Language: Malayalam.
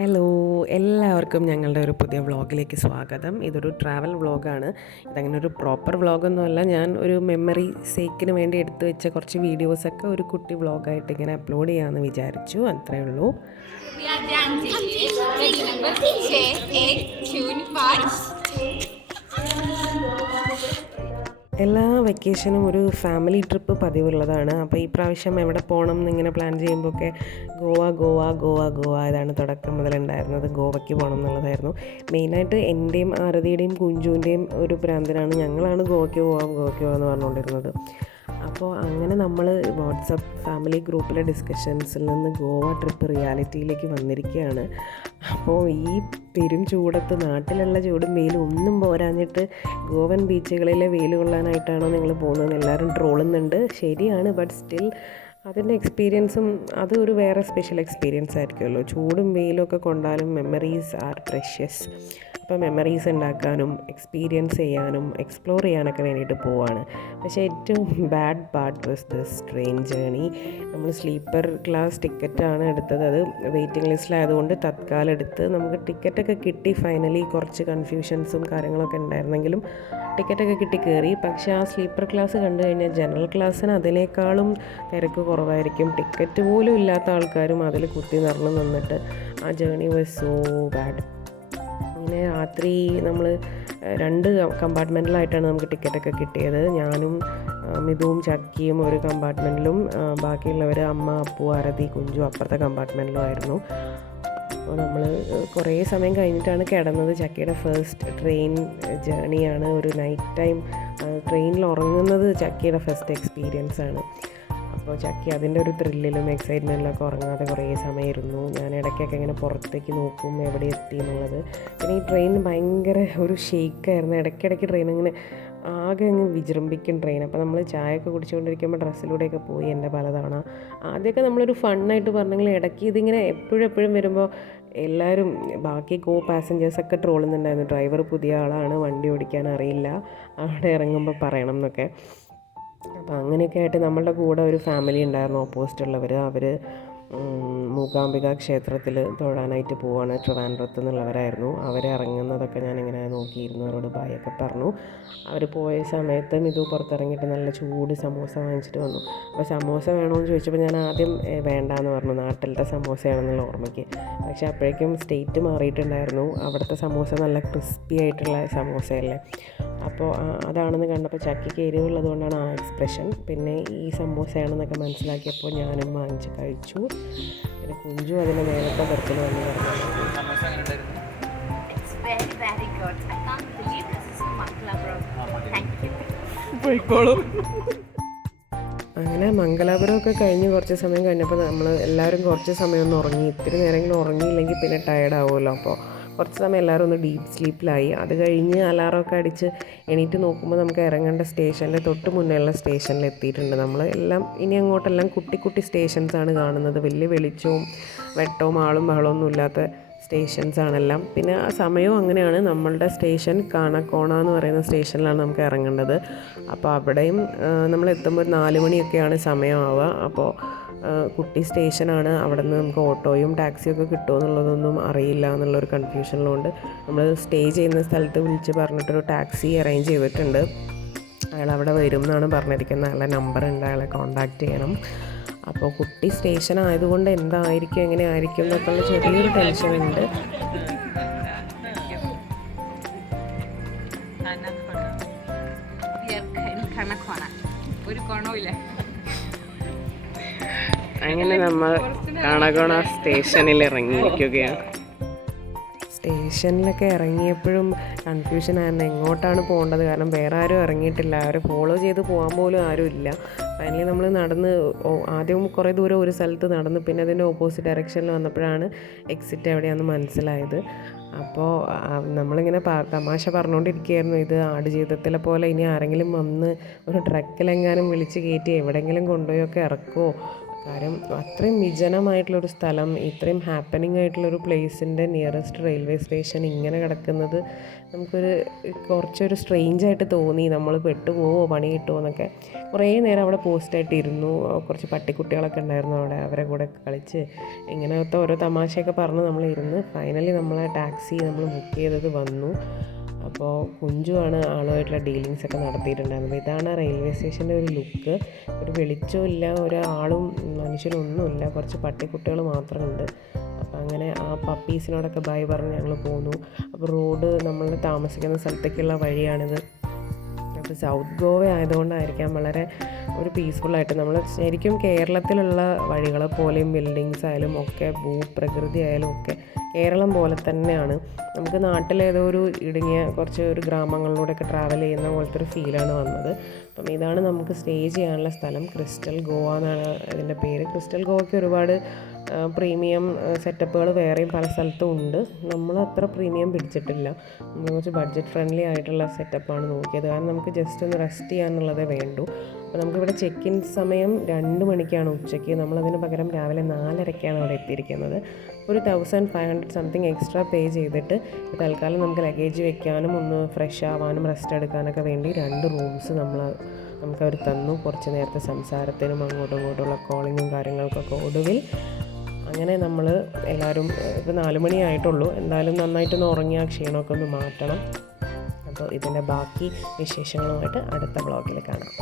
ഹലോ, എല്ലാവർക്കും ഞങ്ങളുടെ ഒരു പുതിയ വ്ളോഗിലേക്ക് സ്വാഗതം. ഇതൊരു ട്രാവൽ വ്ളോഗാണ്. ഇതങ്ങനെ ഒരു പ്രോപ്പർ വ്ളോഗൊന്നുമല്ല. ഞാൻ ഒരു മെമ്മറി സേക്കിന് വേണ്ടി എടുത്തു വെച്ച കുറച്ച് വീഡിയോസൊക്കെ ഒരു കുട്ടി വ്ളോഗായിട്ട് ഇങ്ങനെ അപ്ലോഡ് ചെയ്യാമെന്ന് വിചാരിച്ചു. അത്രയേ ഉള്ളൂ. എല്ലാ വെക്കേഷനും ഒരു ഫാമിലി ട്രിപ്പ് പതിവുള്ളതാണ്. അപ്പോൾ ഈ പ്രാവശ്യം എവിടെ പോകണം എന്നിങ്ങനെ പ്ലാൻ ചെയ്യുമ്പോഴൊക്കെ ഗോവ ഗോവ ഗോവ ഗോവ ഇതാണ് തുടക്കം മുതലുണ്ടായിരുന്നത്. ഗോവയ്ക്ക് പോകണം എന്നുള്ളതായിരുന്നു മെയിനായിട്ട്. എൻ്റെയും ആരതിയുടെയും കുഞ്ചുവിൻ്റെയും ഒരു പ്രാന്തനാണ്. ഞങ്ങളാണ് ഗോവയ്ക്ക് പോകാമെന്ന് പറഞ്ഞുകൊണ്ടിരുന്നത്. അപ്പോൾ അങ്ങനെ നമ്മൾ വാട്സപ്പ് ഫാമിലി ഗ്രൂപ്പിലെ ഡിസ്കഷൻസിൽ നിന്ന് ഗോവ ട്രിപ്പ് റിയാലിറ്റിയിലേക്ക് വന്നിരിക്കുകയാണ്. അപ്പോൾ ഈ പെരും ചൂടത്ത് നാട്ടിലുള്ള ചൂടും വെയിലും ഒന്നും പോരാഞ്ഞിട്ട് ഗോവൻ ബീച്ചുകളിലെ വെയിൽ കൊള്ളാനായിട്ടാണോ നിങ്ങൾ പോകുന്നതെന്ന് എല്ലാവരും ട്രോളുന്നുണ്ട്. ശരിയാണ്, ബട്ട് സ്റ്റിൽ അതിൻ്റെ എക്സ്പീരിയൻസും അത് ഒരു വേറെ സ്പെഷ്യൽ എക്സ്പീരിയൻസ് ആയിരിക്കുമല്ലോ. ചൂടും വെയിലും ഒക്കെ കൊണ്ടാലും മെമ്മറീസ് ആർ പ്രഷ്യസ്. അപ്പോൾ മെമ്മറീസ് ഉണ്ടാക്കാനും എക്സ്പീരിയൻസ് ചെയ്യാനും എക്സ്പ്ലോർ ചെയ്യാനൊക്കെ വേണ്ടിയിട്ട് പോവാണ്. പക്ഷേ ഏറ്റവും bad part was this train journey. നമ്മൾ സ്ലീപ്പർ ക്ലാസ് ടിക്കറ്റാണ് എടുത്തത്. അത് വെയിറ്റിംഗ് ലിസ്റ്റിലായതുകൊണ്ട് തത്കാലം എടുത്ത് നമുക്ക് ടിക്കറ്റൊക്കെ കിട്ടി. ഫൈനലി കുറച്ച് കൺഫ്യൂഷൻസും കാര്യങ്ങളൊക്കെ ഉണ്ടായിരുന്നെങ്കിലും ടിക്കറ്റൊക്കെ കിട്ടി കയറി. പക്ഷേ ആ സ്ലീപ്പർ ക്ലാസ് കണ്ടു കഴിഞ്ഞാൽ ജനറൽ ക്ലാസ്സിന് അതിനേക്കാളും തിരക്ക് കുറവായിരിക്കും. ടിക്കറ്റ് പോലും ഇല്ലാത്ത ആൾക്കാരും അതിൽ കുത്തി നിറഞ്ഞു നിന്നിട്ട് ആ ജേണി വാസ് സോ ബാഡ്. അങ്ങനെ രാത്രി നമ്മൾ 2 കമ്പാർട്ട്മെൻറ്റിലായിട്ടാണ് നമുക്ക് ടിക്കറ്റൊക്കെ കിട്ടിയത്. ഞാനും മിതുവും ചക്കിയും ഒരു കമ്പാർട്ട്മെൻറ്റിലും ബാക്കിയുള്ളവർ അമ്മ, അപ്പു, ആരതി, കുഞ്ചു അപ്പുറത്തെ കമ്പാർട്ട്മെൻറ്റിലും ആയിരുന്നു. അപ്പോൾ നമ്മൾ കുറേ സമയം കഴിഞ്ഞിട്ടാണ് കിടന്നത്. ചക്കിയുടെ ഫസ്റ്റ് ട്രെയിൻ ജേണിയാണ്. ഒരു നൈറ്റ് ടൈം ട്രെയിനിൽ ഉറങ്ങുന്നത് ചക്കിയുടെ ഫസ്റ്റ് എക്സ്പീരിയൻസ് ആണ്. അപ്പോൾ ചക്കി അതിൻ്റെ ഒരു ത്രില്ലിലും എക്സൈറ്റ്മെൻറ്റിലൊക്കെ ഉറങ്ങാതെ കുറേ സമയം ഇരുന്നു. ഞാൻ ഇടയ്ക്കൊക്കെ ഇങ്ങനെ പുറത്തേക്ക് നോക്കും എവിടെ എത്തി എന്നുള്ളത്. പിന്നെ ഈ ട്രെയിൻ ഭയങ്കര ഒരു ഷെയ്ക്കായിരുന്നു. ഇടയ്ക്കിടയ്ക്ക് ട്രെയിൻ ഇങ്ങനെ ആകെ അങ്ങ് വിജൃംഭിക്കും ട്രെയിൻ. അപ്പോൾ നമ്മൾ ചായയൊക്കെ കുടിച്ചുകൊണ്ടിരിക്കുമ്പോൾ ഡ്രസ്സിലൂടെയൊക്കെ പോയി എൻ്റെ പലതവണ. ആദ്യമൊക്കെ നമ്മളൊരു ഫണ്ണായിട്ട് പറഞ്ഞെങ്കിൽ ഇടയ്ക്ക് ഇതിങ്ങനെ എപ്പോഴും വരുമ്പോൾ എല്ലാവരും ബാക്കി പാസഞ്ചേഴ്സൊക്കെ ട്രോളുന്നുണ്ടായിരുന്നു. ഡ്രൈവർ പുതിയ ആളാണ്, വണ്ടി ഓടിക്കാൻ അറിയില്ല, അവിടെ ഇറങ്ങുമ്പോൾ പറയണം എന്നൊക്കെ. അപ്പോൾ അങ്ങനെയൊക്കെ ആയിട്ട് നമ്മളുടെ കൂടെ ഒരു ഫാമിലി ഉണ്ടായിരുന്നു ഓപ്പോസിറ്റുള്ളവർ. അവർ മൂകാംബിക ക്ഷേത്രത്തിൽ തൊഴാനായിട്ട് പോവാണ്. ട്രിവാൻഡ്രത്ത് നിന്നുള്ളവരായിരുന്നു. അവരിറങ്ങുന്നതൊക്കെ ഞാനിങ്ങനെ നോക്കിയിരുന്നു, അവരോട് ബായൊക്കെ പറഞ്ഞു. അവർ പോയ സമയത്ത് ഇത് പുറത്തിറങ്ങിയിട്ട് നല്ല ചൂട് സമോസ വാങ്ങിച്ചിട്ട് വന്നു. അപ്പോൾ സമോസ വേണമെന്ന് ചോദിച്ചപ്പോൾ ഞാൻ ആദ്യം വേണ്ടാന്ന് പറഞ്ഞു, നാട്ടിലത്തെ സമോസയാണെന്നുള്ള ഓർമ്മയ്ക്ക്. പക്ഷേ അപ്പോഴേക്കും സ്റ്റേറ്റ് മാറിയിട്ടുണ്ടായിരുന്നു. അവിടുത്തെ സമോസ നല്ല ക്രിസ്പി ആയിട്ടുള്ള സമോസയല്ലേ. അപ്പോൾ അതാണെന്ന് കണ്ടപ്പോൾ ചക്കിക്ക് എരിവുള്ളത് കൊണ്ടാണ് ആ എക്സ്പ്രഷൻ. പിന്നെ ഈ സമോസയാണെന്നൊക്കെ മനസ്സിലാക്കിയപ്പോൾ ഞാനും വാങ്ങിച്ച് കഴിച്ചു. പിന്നെ കുഞ്ചു അതിൻ്റെ നേരത്തെ ബർത്തിൽ വന്ന് പറഞ്ഞു. പോയിക്കോളും. അങ്ങനെ മംഗലാപുരമൊക്കെ കഴിഞ്ഞ് കുറച്ച് സമയം കഴിഞ്ഞപ്പോൾ നമ്മൾ എല്ലാവരും കുറച്ച് സമയം ഒന്ന് ഉറങ്ങി. ഇത്തിരി നേരമെങ്കിലും ഉറങ്ങിയില്ലെങ്കിൽ പിന്നെ ടയർഡാവുമല്ലോ. അപ്പോൾ കുറച്ച് സമയം എല്ലാവരും ഒന്ന് ഡീപ്പ് സ്ലീപ്പിലായി. അത് കഴിഞ്ഞ് അലാറമൊക്കെ അടിച്ച് എണീറ്റ് നോക്കുമ്പോൾ നമുക്ക് ഇറങ്ങേണ്ട സ്റ്റേഷൻ്റെ തൊട്ട് മുന്നേയുള്ള സ്റ്റേഷനിൽ എത്തിയിട്ടുണ്ട്. നമ്മൾ എല്ലാം ഇനി അങ്ങോട്ടെല്ലാം കുട്ടി കുട്ടി സ്റ്റേഷൻസാണ് കാണുന്നത്. വലിയ വെളിച്ചവും വെട്ടവും ആളും ബഹളമൊന്നും ഇല്ലാത്ത സ്റ്റേഷൻസാണെല്ലാം. പിന്നെ ആ സമയവും അങ്ങനെയാണ്. നമ്മളുടെ സ്റ്റേഷൻ കാണക്കോണ എന്ന് പറയുന്ന സ്റ്റേഷനിലാണ് നമുക്ക് ഇറങ്ങേണ്ടത്. അപ്പോൾ അവിടെയും നമ്മൾ എത്തുമ്പോൾ 4 മണിയൊക്കെയാണ് സമയമാവുക. അപ്പോൾ കുട്ടി സ്റ്റേഷനാണ്. അവിടെ നിന്ന് നമുക്ക് ഓട്ടോയും ടാക്സിയും ഒക്കെ കിട്ടുമോ എന്നുള്ളതൊന്നും അറിയില്ല എന്നുള്ളൊരു കൺഫ്യൂഷനിലുണ്ട്. നമ്മൾ സ്റ്റേ ചെയ്യുന്ന സ്ഥലത്ത് വിളിച്ച് പറഞ്ഞിട്ടൊരു ടാക്സി അറേഞ്ച് ചെയ്തിട്ടുണ്ട്. അയാൾ അവിടെ വരും എന്നാണ് പറഞ്ഞിരിക്കുന്നത്. അയാളുടെ നമ്പറുണ്ട്, അയാളെ കോൺടാക്റ്റ് ചെയ്യണം. അപ്പോൾ കുട്ടി സ്റ്റേഷൻ ആയതുകൊണ്ട് എന്തായിരിക്കും എങ്ങനെ ആയിരിക്കും എന്നൊക്കെയുള്ള ചെറിയൊരു ടെൻഷനുണ്ട്. അങ്ങനെ നമ്മൾ കാണകോണ സ്റ്റേഷനിൽ ഇറങ്ങിയിരിക്കുകയാണ്. സ്റ്റേഷനിലൊക്കെ ഇറങ്ങിയപ്പോഴും കൺഫ്യൂഷനായിരുന്നു എങ്ങോട്ടാണ് പോകേണ്ടത്. കാരണം വേറെ ആരും ഇറങ്ങിയിട്ടില്ല, അവരെ ഫോളോ ചെയ്ത് പോകാൻ പോലും ആരും ഇല്ല. ഫൈനലി നമ്മൾ നടന്ന് ആദ്യം കുറേ ദൂരം ഒരു സ്ഥലത്ത് നടന്ന് പിന്നെ അതിൻ്റെ ഓപ്പോസിറ്റ് ഡയറക്ഷനിൽ വന്നപ്പോഴാണ് എക്സിറ്റ് എവിടെയാണെന്ന് മനസ്സിലായത്. അപ്പോൾ നമ്മളിങ്ങനെ തമാശ പറഞ്ഞുകൊണ്ടിരിക്കുകയായിരുന്നു, ഇത് ആടുജീവിതത്തിലെ പോലെ ഇനി ആരെങ്കിലും വന്ന് ഒരു ട്രക്കിലെങ്ങാനും വിളിച്ച് കയറ്റി എവിടെയെങ്കിലും കൊണ്ടുപോയൊക്കെ ഇറക്കുമോ, കാര്യം അത്രയും വിജനമായിട്ടുള്ളൊരു സ്ഥലം, ഇത്രയും ഹാപ്പനിങ് ആയിട്ടുള്ളൊരു പ്ലേസിൻ്റെ നിയറസ്റ്റ് റെയിൽവേ സ്റ്റേഷൻ ഇങ്ങനെ കിടക്കുന്നത് നമുക്കൊരു കുറച്ചൊരു സ്ട്രേഞ്ചായിട്ട് തോന്നി. നമ്മൾ പെട്ടുപോവോ, പണി കിട്ടുമോ എന്നൊക്കെ. കുറേ നേരം അവിടെ പോസ്റ്റായിട്ട് ഇരുന്നു. കുറച്ച് പട്ടിക്കുട്ടികളൊക്കെ ഉണ്ടായിരുന്നു അവിടെ, അവരെ കൂടെ കളിച്ച് ഇങ്ങനത്തെ ഓരോ തമാശയൊക്കെ പറഞ്ഞ് നമ്മളിരുന്ന് ഫൈനലി നമ്മളെ ടാക്സി നമ്മൾ ബുക്ക് ചെയ്തത് വന്നു. അപ്പോൾ കുഞ്ചുവാണ് ആളുമായിട്ടുള്ള ഡീലിങ്സൊക്കെ നടത്തിയിട്ടുണ്ടായിരുന്നത്. ഇതാണ് റെയിൽവേ സ്റ്റേഷൻ്റെ ഒരു ലുക്ക്. ഒരു വെളിച്ചമില്ല, ഒരാളും മനുഷ്യരൊന്നുമില്ല, കുറച്ച് പട്ടിക്കുട്ടികൾ മാത്രമുണ്ട്. അപ്പോൾ അങ്ങനെ ആ പപ്പീസിനോടൊക്കെ ബൈ പറഞ്ഞ് ഞങ്ങൾ പോന്നു. അപ്പോൾ റോഡ് നമ്മൾ താമസിക്കുന്ന സ്ഥലത്തേക്കുള്ള വഴിയാണിത്. അപ്പോൾ സൗത്ത് ഗോവ ആയതുകൊണ്ടായിരിക്കാം വളരെ ഒരു പീസ്ഫുള്ളായിട്ട്, നമ്മൾ ശരിക്കും കേരളത്തിലുള്ള വഴികളെ പോലെയും ബിൽഡിങ്സ് ആയാലും ഒക്കെ ഭൂപ്രകൃതി ആയാലും ഒക്കെ കേരളം പോലെ തന്നെയാണ്. നമുക്ക് നാട്ടിലേതോ ഒരു ഇടുങ്ങിയ കുറച്ച് ഒരു ഗ്രാമങ്ങളിലൂടെയൊക്കെ ട്രാവൽ ചെയ്യുന്ന പോലത്തെ ഒരു ഫീലാണ് വന്നത്. അപ്പം ഇതാണ് നമുക്ക് സ്റ്റേ ചെയ്യാനുള്ള സ്ഥലം. ക്രിസ്റ്റൽ ഗോവ എന്നാണ് ഇതിൻ്റെ പേര്. ക്രിസ്റ്റൽ ഗോവയ്ക്ക് ഒരുപാട് പ്രീമിയം സെറ്റപ്പുകൾ വേറെയും പല സ്ഥലത്തും ഉണ്ട്. നമ്മൾ അത്ര പ്രീമിയം പിടിച്ചിട്ടില്ല. നമ്മൾ കുറച്ച് ബഡ്ജറ്റ് ഫ്രണ്ട്ലി ആയിട്ടുള്ള സെറ്റപ്പാണ് നോക്കിയത്. കാരണം നമുക്ക് ജസ്റ്റ് ഒന്ന് റെസ്റ്റ് ചെയ്യാനുള്ളതേ വേണ്ടൂ. അപ്പോൾ നമുക്കിവിടെ ചെക്ക് ഇൻ സമയം 2 മണിക്കാണ് ഉച്ചയ്ക്ക്. നമ്മളതിന് പകരം രാവിലെ 4:30ക്കാണ് അവിടെ എത്തിയിരിക്കുന്നത്. ഒരു 1500 സംതിങ് എക്സ്ട്രാ പേ ചെയ്തിട്ട് തൽക്കാലം നമുക്ക് ലഗേജ് വെക്കാനും ഒന്ന് ഫ്രഷ് ആവാനും റെസ്റ്റ് എടുക്കാനൊക്കെ വേണ്ടി 2 റൂംസ് നമുക്കവർ തന്നു. കുറച്ച് നേരത്തെ സംസാരത്തിനും അങ്ങോട്ടും ഇങ്ങോട്ടുള്ള കോളിങ്ങും കാര്യങ്ങൾക്കൊക്കെ ഒടുവിൽ അങ്ങനെ നമ്മൾ എല്ലാവരും ഇപ്പോൾ 4 മണിയായിട്ടുള്ളൂ. എന്തായാലും നന്നായിട്ടൊന്ന് ഉറങ്ങി ആ ക്ഷീണമൊക്കെ ഒന്ന് മാറ്റണം. അപ്പോൾ ഇതിൻ്റെ ബാക്കി വിശേഷങ്ങളുമായിട്ട് അടുത്ത വ്ളോഗിൽ കാണാം.